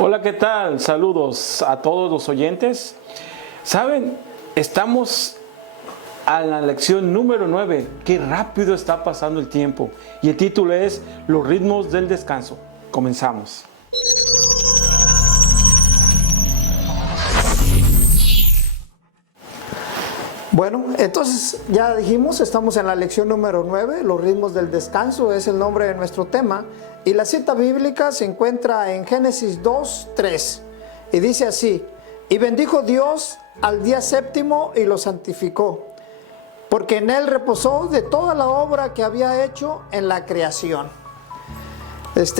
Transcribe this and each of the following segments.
Hola, ¿qué tal? Saludos a todos los oyentes. Saben, estamos a la lección número 9. Qué rápido está pasando el tiempo. Y el título es Los ritmos del descanso. Comenzamos. Bueno, entonces ya dijimos, estamos en la lección número 9, los ritmos del descanso es el nombre de nuestro tema, y la cita bíblica se encuentra en Génesis 2:3, y dice así: y bendijo Dios al día séptimo y lo santificó, porque en él reposó de toda la obra que había hecho en la creación.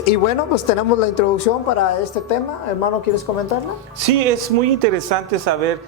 Y bueno, pues tenemos la introducción para este tema. Hermano, ¿quieres comentarla? Sí, es muy interesante saber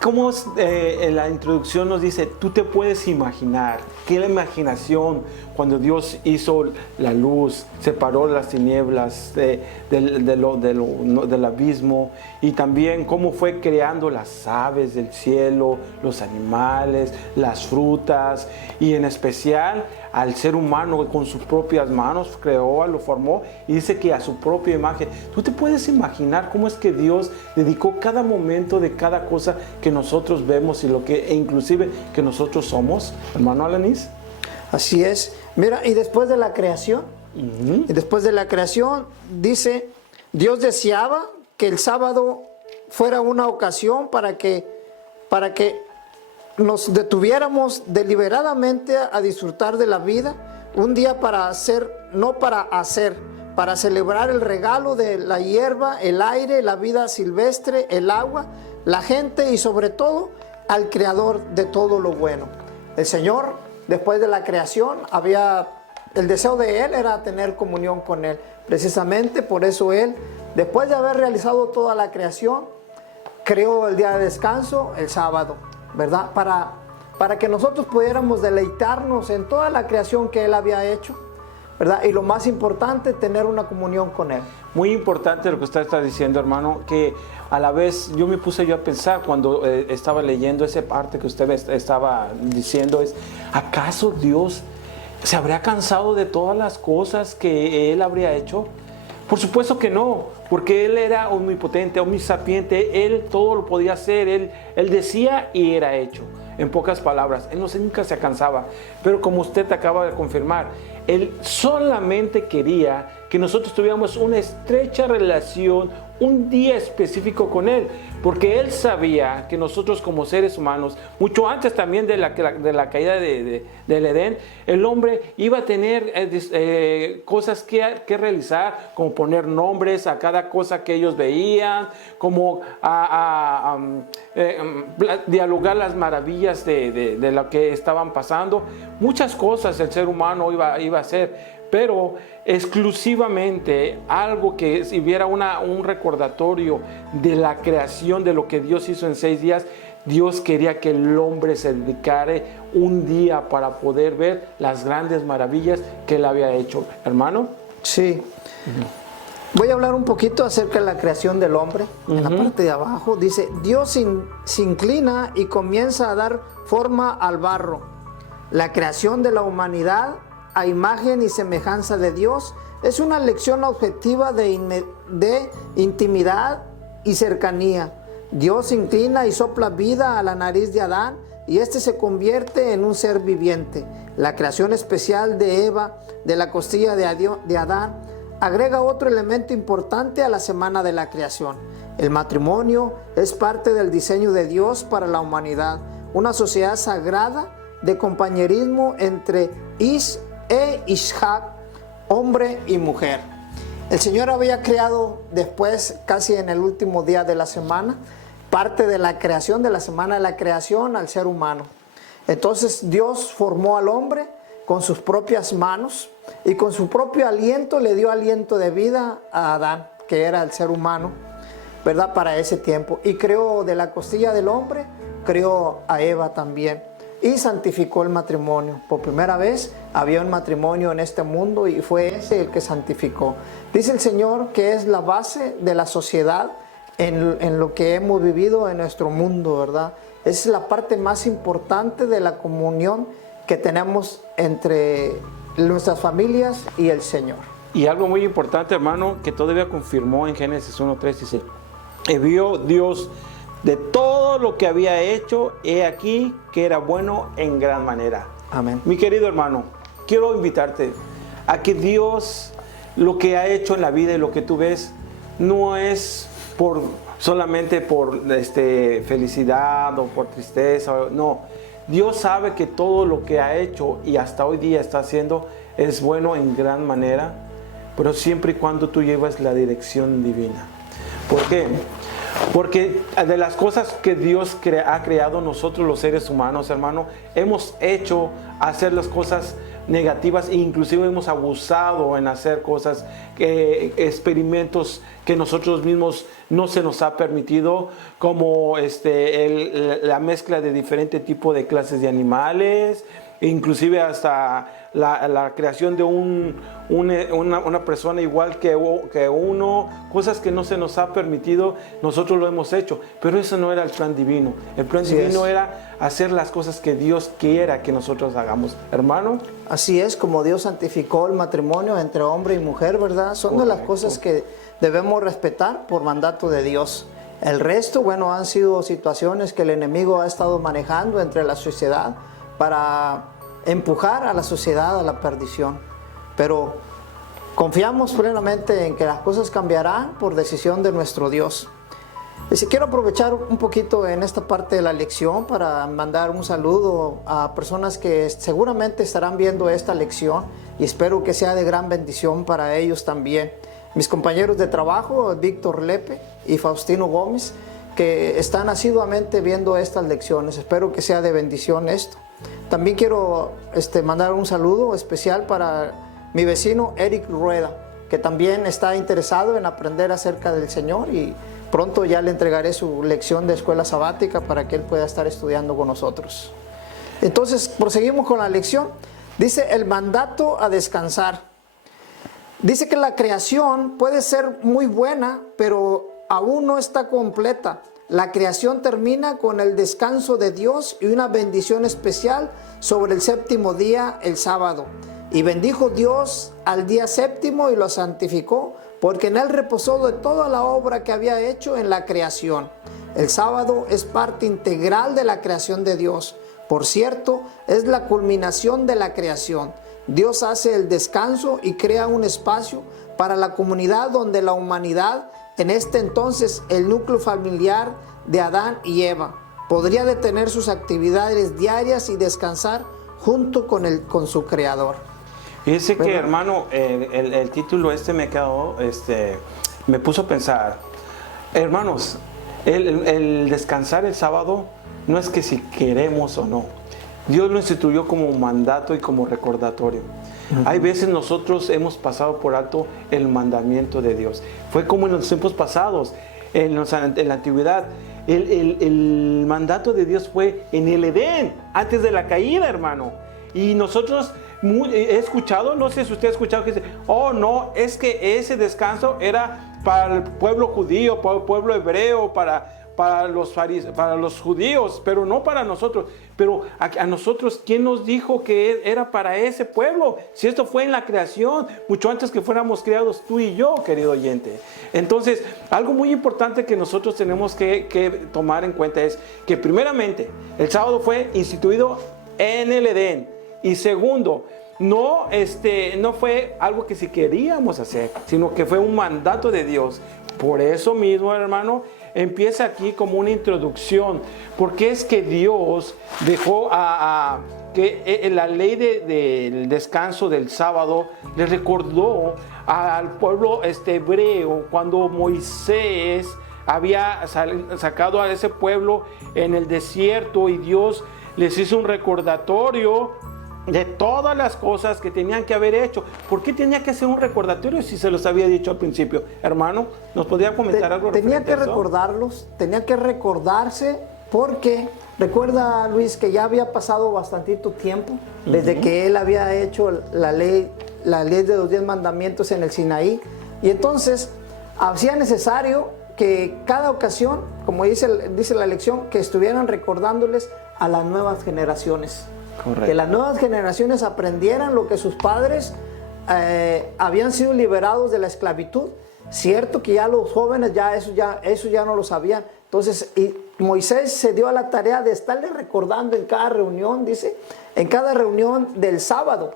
cómo en la introducción nos dice, tú te puedes imaginar, que la imaginación cuando Dios hizo la luz, separó las tinieblas del abismo, y también cómo fue creando las aves del cielo, los animales, las frutas, y en especial al ser humano con sus propias manos creó, lo formó, y dice que a su propia imagen. Tú te puedes imaginar cómo es que Dios dedicó cada momento de cada cosa que nosotros vemos y e inclusive que nosotros somos, hermano Alanis. Así es. Mira, y después de la creación, dice, Dios deseaba que el sábado fuera una ocasión para que nos detuviéramos deliberadamente a disfrutar de la vida, un día para hacer, no para hacer, para celebrar el regalo de la hierba, el aire, la vida silvestre, el agua, la gente y sobre todo al Creador de todo lo bueno. El Señor, después de la creación, el deseo de Él era tener comunión con Él. Precisamente por eso Él, después de haber realizado toda la creación, creó el día de descanso, el sábado, ¿verdad? Para que nosotros pudiéramos deleitarnos en toda la creación que Él había hecho, ¿verdad? Y lo más importante, tener una comunión con Él. Muy importante lo que usted está diciendo, hermano, que a la vez yo me puse a pensar cuando estaba leyendo esa parte que usted estaba diciendo, ¿acaso Dios se habría cansado de todas las cosas que Él habría hecho? Por supuesto que no, porque Él era omnipotente, omnisapiente, Él todo lo podía hacer, Él decía y era hecho. En pocas palabras, Él nunca se cansaba, pero como usted acaba de confirmar, Él solamente quería que nosotros tuviéramos una estrecha relación, un día específico con Él, porque Él sabía que nosotros como seres humanos, mucho antes también de la caída del Edén, el hombre iba a tener cosas que realizar, como poner nombres a cada cosa que ellos veían, como dialogar las maravillas de lo que estaban pasando. Muchas cosas el ser humano iba a hacer, pero exclusivamente algo que si hubiera un recordatorio de la creación, de lo que Dios hizo en 6 días, Dios quería que el hombre se dedicara un día para poder ver las grandes maravillas que Él había hecho. ¿Hermano? Sí. Voy a hablar un poquito acerca de la creación del hombre. En la parte de abajo dice, Dios se inclina y comienza a dar forma al barro. La creación de la humanidad a imagen y semejanza de Dios es una lección objetiva de intimidad y cercanía. Dios inclina y sopla vida a la nariz de Adán y éste se convierte en un ser viviente. La creación especial de Eva, de la costilla de Adán, agrega otro elemento importante a la semana de la creación. El matrimonio es parte del diseño de Dios para la humanidad, una sociedad sagrada de compañerismo entre Ish e Ishak, hombre y mujer. El Señor había creado después, casi en el último día de la semana, parte de la creación, de la semana de la creación, al ser humano. Entonces Dios formó al hombre con sus propias manos y con su propio aliento le dio aliento de vida a Adán, que era el ser humano, ¿verdad? Para ese tiempo. Y creó de la costilla del hombre, creó a Eva también. Y santificó el matrimonio. Por primera vez había un matrimonio en este mundo y fue ese el que santificó. Dice el Señor que es la base de la sociedad en lo que hemos vivido en nuestro mundo, ¿verdad? Es la parte más importante de la comunión que tenemos entre nuestras familias y el Señor. Y algo muy importante, hermano, que todavía confirmó en Génesis 1:3, dice, y vio Dios de todo lo que había hecho, he aquí que era bueno en gran manera. Amén. Mi querido hermano, quiero invitarte a que Dios, lo que ha hecho en la vida y lo que tú ves, no es solamente por felicidad o por tristeza, no. Dios sabe que todo lo que ha hecho y hasta hoy día está haciendo es bueno en gran manera, pero siempre y cuando tú llevas la dirección divina. ¿Por qué? Porque de las cosas que Dios ha creado, nosotros los seres humanos, hermano, hemos hecho hacer las cosas negativas e inclusive hemos abusado en hacer cosas, experimentos que nosotros mismos no se nos ha permitido, como la mezcla de diferentes tipos de clases de animales, inclusive hasta la creación de una persona igual que uno, cosas que no se nos ha permitido, nosotros lo hemos hecho, pero eso no era el plan divino. El plan divino era hacer las cosas que Dios quiera que nosotros hagamos, hermano. Así es, como Dios santificó el matrimonio entre hombre y mujer, ¿verdad? Son de las cosas que debemos respetar por mandato de Dios. El resto, bueno, han sido situaciones que el enemigo ha estado manejando entre la sociedad para empujar a la sociedad a la perdición. Pero confiamos plenamente en que las cosas cambiarán por decisión de nuestro Dios. Y si quiero aprovechar un poquito en esta parte de la lección para mandar un saludo a personas que seguramente estarán viendo esta lección y espero que sea de gran bendición para ellos también. Mis compañeros de trabajo, Víctor Lepe y Faustino Gómez, que están asiduamente viendo estas lecciones. Espero que sea de bendición esto. También quiero mandar un saludo especial para mi vecino Eric Rueda, que también está interesado en aprender acerca del Señor y pronto ya le entregaré su lección de escuela sabática para que él pueda estar estudiando con nosotros. Entonces, proseguimos con la lección. Dice el mandato a descansar. Dice que la creación puede ser muy buena, pero aún no está completa. La creación termina con el descanso de Dios y una bendición especial sobre el séptimo día, el sábado. Y bendijo Dios al día séptimo y lo santificó, porque en él reposó de toda la obra que había hecho en la creación. El sábado es parte integral de la creación de Dios. Por cierto, es la culminación de la creación. Dios hace el descanso y crea un espacio para la comunidad donde la humanidad, en este entonces el núcleo familiar de Adán y Eva, podría detener sus actividades diarias y descansar junto con su creador. Fíjese que, hermano, el título me quedó, me puso a pensar, hermanos, el descansar el sábado no es que si queremos o no. Dios lo instituyó como mandato y como recordatorio. Hay veces nosotros hemos pasado por alto el mandamiento de Dios. Fue como en los tiempos pasados, en la antigüedad. El mandato de Dios fue en el Edén, antes de la caída, hermano. Y nosotros, he escuchado, no sé si usted ha escuchado que dice, oh no, es que ese descanso era para el pueblo judío, para el pueblo hebreo, para los judíos, pero no para nosotros. Pero a nosotros, ¿quién nos dijo que era para ese pueblo? Si esto fue en la creación, mucho antes que fuéramos creados tú y yo, querido oyente. Entonces, algo muy importante que nosotros tenemos que tomar en cuenta es que primeramente, el sábado fue instituido en el Edén. Y segundo, no fue algo que si queríamos hacer, sino que fue un mandato de Dios. Por eso mismo, hermano, empieza aquí como una introducción, porque es que Dios dejó que la ley del descanso del sábado le recordó al pueblo hebreo cuando Moisés había sacado a ese pueblo en el desierto y Dios les hizo un recordatorio de todas las cosas que tenían que haber hecho. ¿Por qué tenía que hacer un recordatorio si se los había dicho al principio? Hermano, ¿nos podría comentar algo? Tenía que recordarlos, tenía que recordarse porque recuerda, Luis, que ya había pasado bastantito tiempo desde que él había hecho la ley de los 10 mandamientos en el Sinaí, y entonces hacía necesario que cada ocasión, como dice la lección, que estuvieran recordándoles a las nuevas generaciones. Correcto. Que las nuevas generaciones aprendieran lo que sus padres habían sido liberados de la esclavitud. Cierto que ya los jóvenes eso ya no lo sabían. Entonces Moisés se dio a la tarea de estarle recordando en cada reunión, dice, en cada reunión del sábado,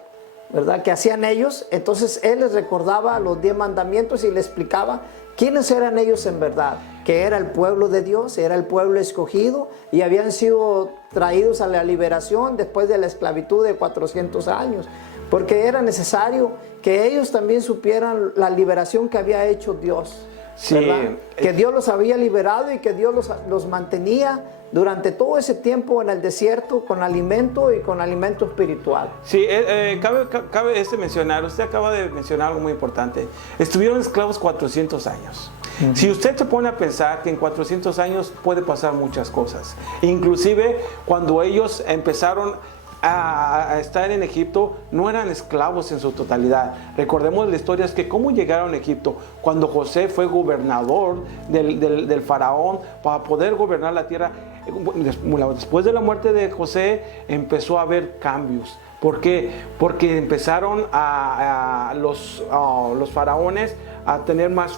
¿verdad? Que hacían ellos. Entonces él les recordaba los 10 mandamientos y les explicaba quiénes eran ellos en verdad, que era el pueblo de Dios, era el pueblo escogido y habían sido traídos a la liberación después de la esclavitud de 400 años, porque era necesario que ellos también supieran la liberación que había hecho Dios. Sí, que Dios los había liberado y que Dios los mantenía durante todo ese tiempo en el desierto con alimento y con alimento espiritual. Sí, cabe mencionar, usted acaba de mencionar algo muy importante. Estuvieron esclavos 400 años. Si usted se pone a pensar que en 400 años puede pasar muchas cosas, inclusive cuando ellos empezaron a estar en Egipto, no eran esclavos en su totalidad. Recordemos la historia, es que cómo llegaron a Egipto, cuando José fue gobernador del faraón para poder gobernar la tierra. Después de la muerte de José empezó a haber cambios. ¿Por qué? Porque empezaron los faraones a tener más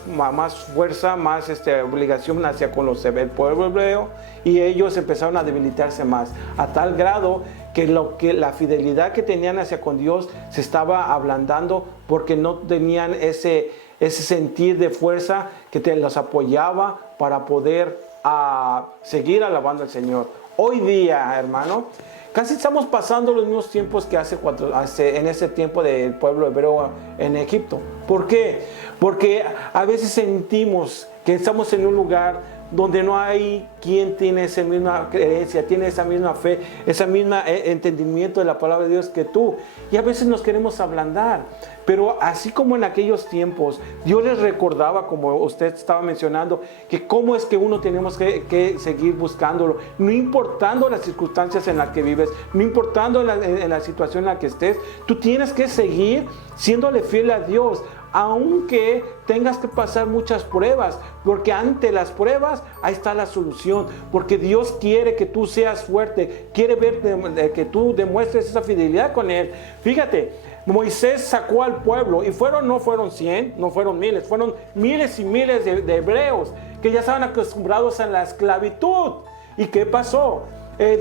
fuerza, más obligación hacia con el pueblo hebreo, y ellos empezaron a debilitarse más, a tal grado que la fidelidad que tenían hacia con Dios se estaba ablandando, porque no tenían ese sentir de fuerza que los apoyaba para poder seguir alabando al Señor. Hoy día, hermano, casi estamos pasando los mismos tiempos que en ese tiempo del pueblo hebreo en Egipto. ¿Por qué? Porque a veces sentimos que estamos en un lugar donde no hay quien tiene esa misma creencia, tiene esa misma fe, ese mismo entendimiento de la palabra de Dios que tú. Y a veces nos queremos ablandar. Pero así como en aquellos tiempos, Dios les recordaba, como usted estaba mencionando, que cómo es que uno tenemos que seguir buscándolo, no importando las circunstancias en las que vives, no importando en la situación en la que estés, tú tienes que seguir siéndole fiel a Dios, aunque tengas que pasar muchas pruebas, porque ante las pruebas ahí está la solución, porque Dios quiere que tú seas fuerte, quiere ver que tú demuestres esa fidelidad con Él. Fíjate, Moisés sacó al pueblo y no fueron 100, no fueron miles, fueron miles y miles de hebreos que ya estaban acostumbrados a la esclavitud. ¿Y qué pasó?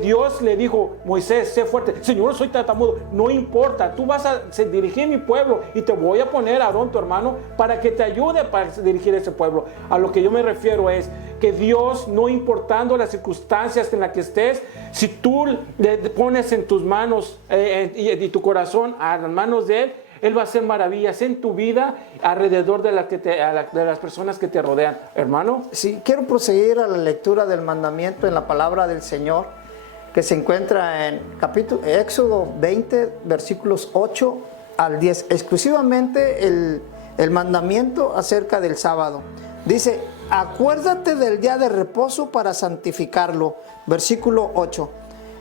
Dios le dijo: Moisés, sé fuerte. Señor, soy tartamudo. No importa, tú vas a dirigir mi pueblo y te voy a poner a Aarón, tu hermano, para que te ayude para dirigir ese pueblo. A lo que yo me refiero es que Dios, no importando las circunstancias en las que estés, si tú le pones en tus manos y tu corazón a las manos de Él, Él va a hacer maravillas en tu vida alrededor de las personas que te rodean. Hermano. Sí, quiero proseguir a la lectura del mandamiento en la palabra del Señor, que se encuentra en Éxodo 20, versículos 8 al 10. Exclusivamente el mandamiento acerca del sábado. Dice: acuérdate del día de reposo para santificarlo. Versículo 8.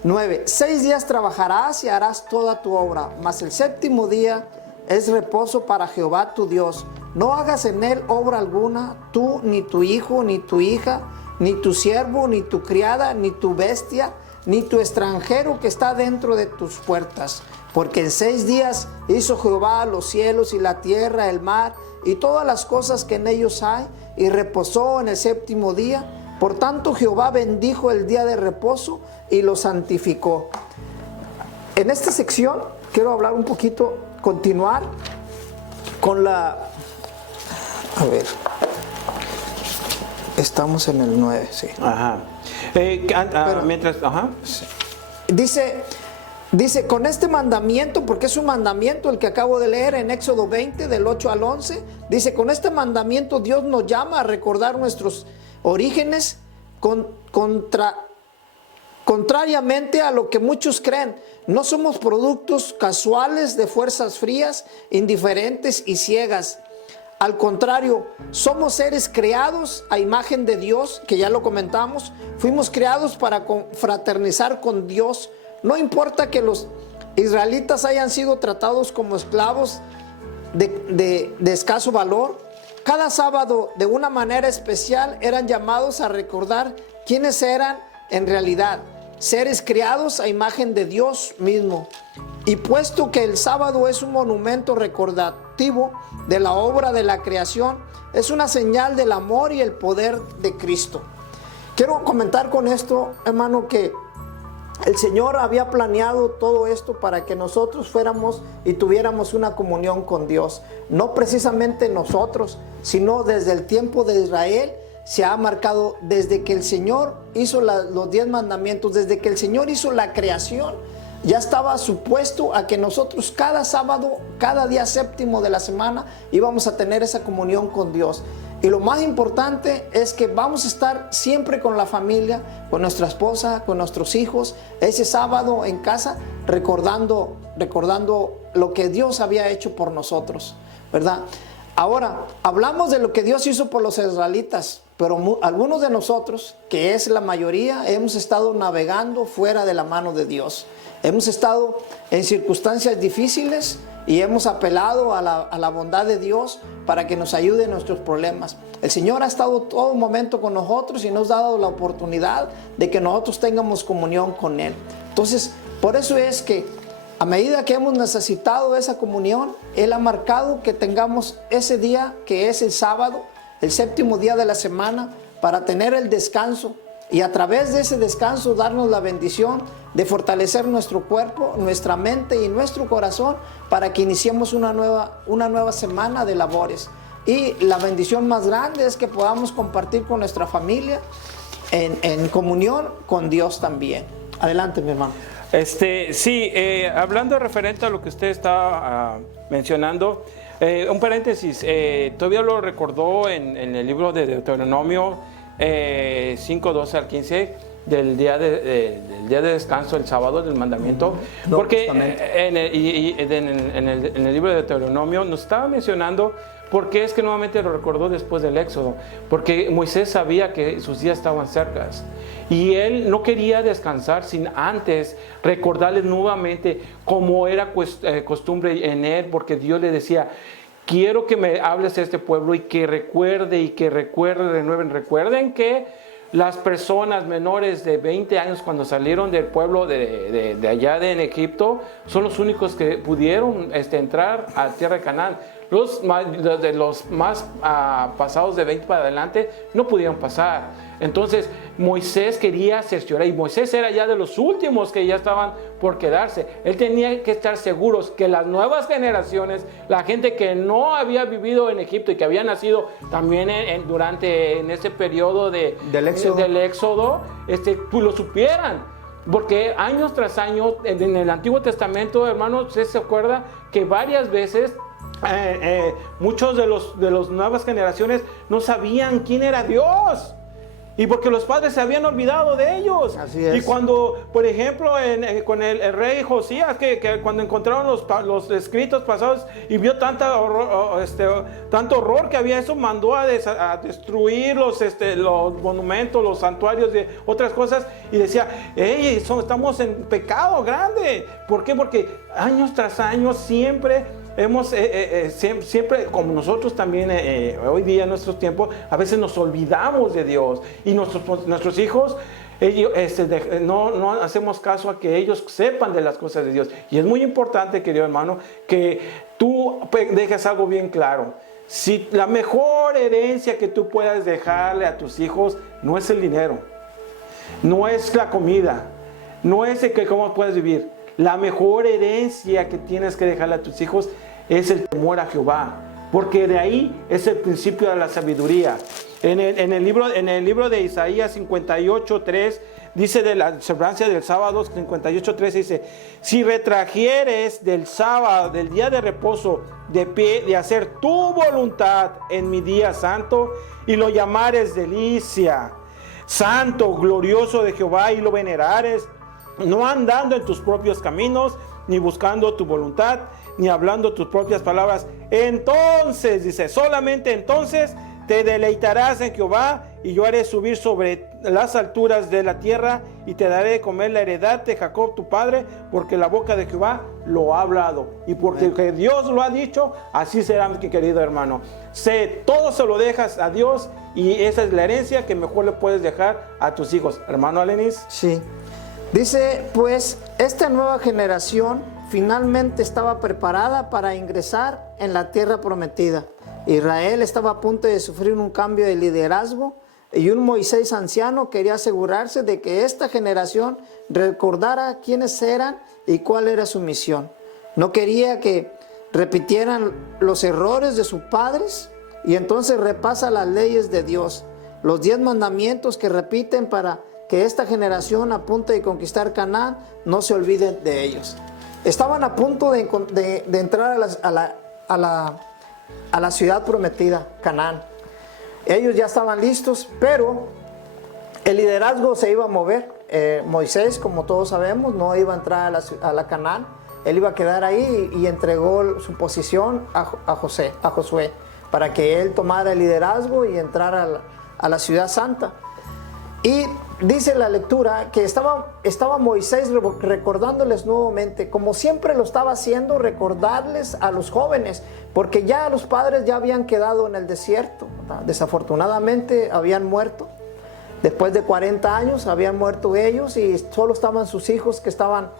9. 6 días trabajarás y harás toda tu obra, mas el séptimo día es reposo para Jehová tu Dios. No hagas en él obra alguna, tú, ni tu hijo, ni tu hija, ni tu siervo, ni tu criada, ni tu bestia, ni tu extranjero que está dentro de tus puertas. Porque en 6 días hizo Jehová los cielos y la tierra, el mar y todas las cosas que en ellos hay, y reposó en el séptimo día. Por tanto, Jehová bendijo el día de reposo y lo santificó. En esta sección quiero hablar un poquito, continuar con estamos en el 9, sí. Ajá. Sí. Dice, con este mandamiento, porque es un mandamiento el que acabo de leer en Éxodo 20, del 8 al 11, dice: con este mandamiento Dios nos llama a recordar nuestros orígenes, contrariamente a lo que muchos creen. No somos productos casuales de fuerzas frías, indiferentes y ciegas. Al contrario, somos seres creados a imagen de Dios, que ya lo comentamos. Fuimos creados para fraternizar con Dios. No importa que los israelitas hayan sido tratados como esclavos de escaso valor. Cada sábado, de una manera especial, eran llamados a recordar quiénes eran en realidad: seres creados a imagen de Dios mismo. Y puesto que el sábado es un monumento recordativo de la obra de la creación, es una señal del amor y el poder de Cristo. Quiero comentar con esto, hermano, que el Señor había planeado todo esto para que nosotros fuéramos y tuviéramos una comunión con Dios. No precisamente nosotros, sino desde el tiempo de Israel se ha marcado, desde que el Señor hizo los 10 mandamientos, desde que el Señor hizo la creación, ya estaba supuesto a que nosotros cada sábado, cada día séptimo de la semana, íbamos a tener esa comunión con Dios. Y lo más importante es que vamos a estar siempre con la familia, con nuestra esposa, con nuestros hijos, ese sábado en casa, recordando lo que Dios había hecho por nosotros, ¿verdad? Ahora, hablamos de lo que Dios hizo por los israelitas, pero algunos de nosotros, que es la mayoría, hemos estado navegando fuera de la mano de Dios. Hemos estado en circunstancias difíciles y hemos apelado a la bondad de Dios para que nos ayude en nuestros problemas. El Señor ha estado todo momento con nosotros y nos ha dado la oportunidad de que nosotros tengamos comunión con Él. Entonces, por eso es que a medida que hemos necesitado esa comunión, Él ha marcado que tengamos ese día que es el sábado, el séptimo día de la semana, para tener el descanso y a través de ese descanso darnos la bendición de fortalecer nuestro cuerpo, nuestra mente y nuestro corazón para que iniciemos una nueva semana de labores. Y la bendición más grande es que podamos compartir con nuestra familia en comunión con Dios también. Adelante, mi hermano. Sí, hablando referente a lo que usted está mencionando, un paréntesis, todavía lo recordó en el libro de Deuteronomio 5, 12 al 15, del día de descanso, el sábado del mandamiento, porque en el libro de Deuteronomio nos estaba mencionando. ¿Por qué es que nuevamente lo recordó después del Éxodo? Porque Moisés sabía que sus días estaban cercas y él no quería descansar sin antes recordarles nuevamente cómo era costumbre en él, porque Dios le decía: quiero que me hables a este pueblo y que recuerde, renueven. Recuerden que las personas menores de 20 años cuando salieron del pueblo de allá en Egipto son los únicos que pudieron entrar a tierra de Canaán. Los más pasados de 20 para adelante no pudieron pasar. Entonces Moisés quería cerciorar, y Moisés era ya de los últimos que ya estaban por quedarse. Él tenía que estar seguros que las nuevas generaciones, la gente que no había vivido en Egipto y que había nacido también en ese periodo del Éxodo, pues lo supieran. Porque años tras años en el Antiguo Testamento, hermanos, usted se acuerda que varias veces muchos de las nuevas generaciones no sabían quién era Dios, y porque los padres se habían olvidado de ellos. Así es. Y cuando, por ejemplo, con el rey Josías, que cuando encontraron los escritos pasados y vio tanto horror que había, eso mandó a destruir los monumentos, los santuarios de otras cosas, y decía: hey, estamos en pecado grande. ¿Por qué? Porque años tras años siempre como nosotros también hoy día en nuestros tiempos, a veces nos olvidamos de Dios, y nuestros hijos, no hacemos caso a que ellos sepan de las cosas de Dios. Y es muy importante, querido hermano, que tú dejes algo bien claro. Si la mejor herencia que tú puedas dejarle a tus hijos no es el dinero, no es la comida, no es cómo puedes vivir. La mejor herencia que tienes que dejarle a tus hijos es el temor a Jehová, porque de ahí es el principio de la sabiduría. En el libro de Isaías 58:3 dice de la observancia del sábado, 58:3 dice: si retrajieres del sábado, del día de reposo, de pie, de hacer tu voluntad en mi día santo, y lo llamares delicia, santo, glorioso de Jehová, y lo venerares, no andando en tus propios caminos, ni buscando tu voluntad, ni hablando tus propias palabras, entonces, dice, solamente entonces te deleitarás en Jehová, y yo haré subir sobre las alturas de la tierra, y te daré de comer la heredad de Jacob tu padre, porque la boca de Jehová lo ha hablado, y porque que Dios lo ha dicho, así será, mi querido hermano. Todo se lo dejas a Dios, y esa es la herencia que mejor le puedes dejar a tus hijos. Hermano Alenis. Sí. Dice, pues, esta nueva generación finalmente estaba preparada para ingresar en la tierra prometida. Israel estaba a punto de sufrir un cambio de liderazgo y un Moisés anciano quería asegurarse de que esta generación recordara quiénes eran y cuál era su misión. No quería que repitieran los errores de sus padres y entonces repasa las leyes de Dios, los 10 mandamientos que repiten para que esta generación a punto de conquistar Canaán no se olviden de ellos. Estaban a punto de entrar a la ciudad prometida, Canaán. Ellos ya estaban listos, pero el liderazgo se iba a mover. Moisés, como todos sabemos, no iba a entrar a la Canaán. Él iba a quedar ahí y entregó su posición a Josué, para que él tomara el liderazgo y entrara a la ciudad santa. Y dice la lectura que estaba Moisés recordándoles nuevamente, como siempre lo estaba haciendo, recordarles a los jóvenes, porque ya los padres ya habían quedado en el desierto, ¿verdad? Desafortunadamente habían muerto. Después de 40 años habían muerto ellos y solo estaban sus hijos que estaban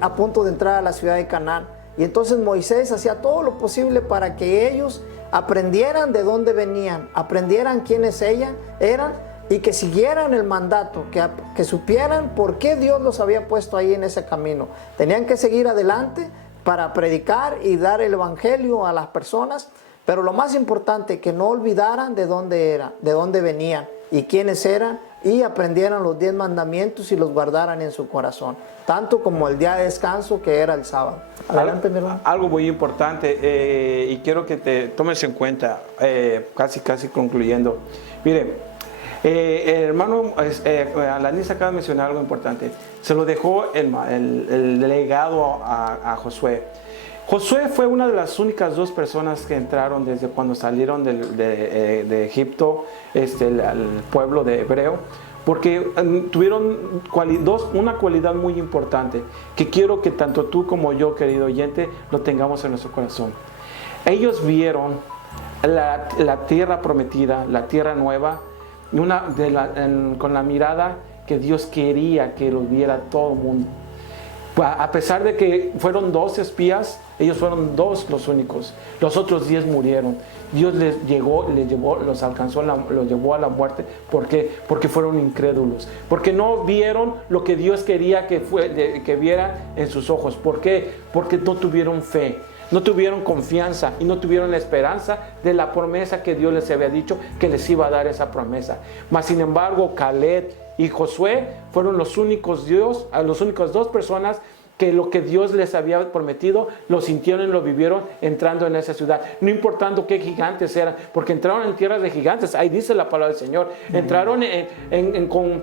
a punto de entrar a la ciudad de Canaán. Y entonces Moisés hacía todo lo posible para que ellos aprendieran de dónde venían, aprendieran quiénes eran y que siguieran el mandato, que supieran por qué Dios los había puesto ahí en ese camino. Tenían que seguir adelante para predicar y dar el evangelio a las personas, pero lo más importante, que no olvidaran de dónde venían y quiénes eran, y aprendieran los 10 mandamientos y los guardaran en su corazón, tanto como el día de descanso que era el sábado. Adelante, mi hermano. Algo muy importante y quiero que te tomes en cuenta, casi concluyendo. Mire, el hermano Alanis acaba de mencionar algo importante. Se lo dejó el legado a Josué. Josué fue una de las únicas 2 personas que entraron desde cuando salieron de Egipto, al pueblo de hebreo, porque tuvieron una cualidad muy importante que quiero que tanto tú como yo, querido oyente, lo tengamos en nuestro corazón. Ellos vieron la tierra prometida, la tierra nueva, con la mirada que Dios quería que lo viera todo el mundo. A pesar de que fueron 2 espías, ellos fueron 2 los únicos. Los otros 10 murieron. Dios los llevó a la muerte. ¿Por qué? Porque fueron incrédulos. Porque no vieron lo que Dios quería que viera en sus ojos. ¿Por qué? Porque no tuvieron fe. No tuvieron confianza y no tuvieron la esperanza de la promesa que Dios les había dicho que les iba a dar esa promesa. Mas sin embargo, Caleb y Josué fueron las únicas 2 personas que lo que Dios les había prometido lo sintieron y lo vivieron entrando en esa ciudad, no importando qué gigantes eran, porque entraron en tierras de gigantes. Ahí dice la palabra del Señor. Entraron con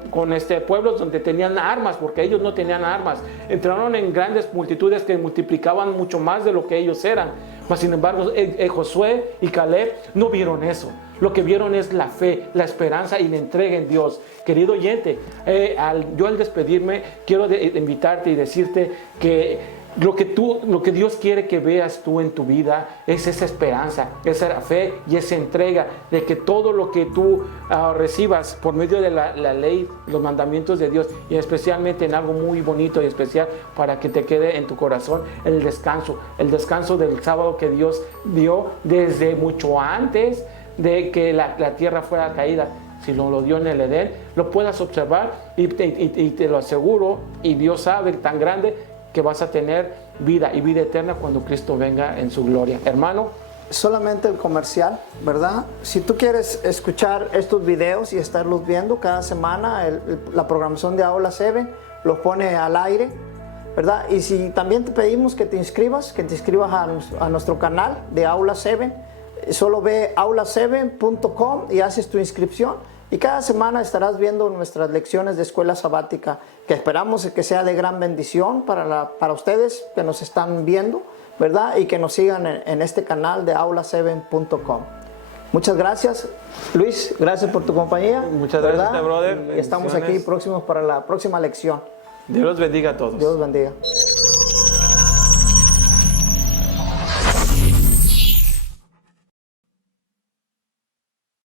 pueblos donde tenían armas, porque ellos no tenían armas. Entraron en grandes multitudes que multiplicaban mucho más de lo que ellos eran. Mas sin embargo, Josué y Caleb no vieron eso. Lo que vieron es la fe, la esperanza y la entrega en Dios. Querido oyente, yo al despedirme quiero invitarte y decirte que lo que Dios quiere que veas tú en tu vida es esa esperanza, esa fe y esa entrega de que todo lo que tú recibas por medio de la ley, los mandamientos de Dios, y especialmente en algo muy bonito y especial para que te quede en tu corazón, el descanso del sábado que Dios dio desde mucho antes de que la tierra fuera caída. Si lo dio en el Edén, lo puedas observar y te lo aseguro, y Dios sabe tan grande que vas a tener vida y vida eterna cuando Cristo venga en su gloria. Hermano, solamente el comercial, ¿verdad? Si tú quieres escuchar estos videos y estarlos viendo cada semana, la programación de Aula 7 los pone al aire, ¿verdad? Y si también te pedimos que te inscribas a nuestro canal de Aula 7, solo ve aula7.com y haces tu inscripción, y cada semana estarás viendo nuestras lecciones de escuela sabática, que esperamos que sea de gran bendición para ustedes que nos están viendo, ¿verdad? Y que nos sigan en este canal de aula7.com. Muchas gracias, Luis, gracias por tu compañía. Muchas gracias, brother. Y estamos aquí próximos para la próxima lección. Dios los bendiga a todos. Dios bendiga.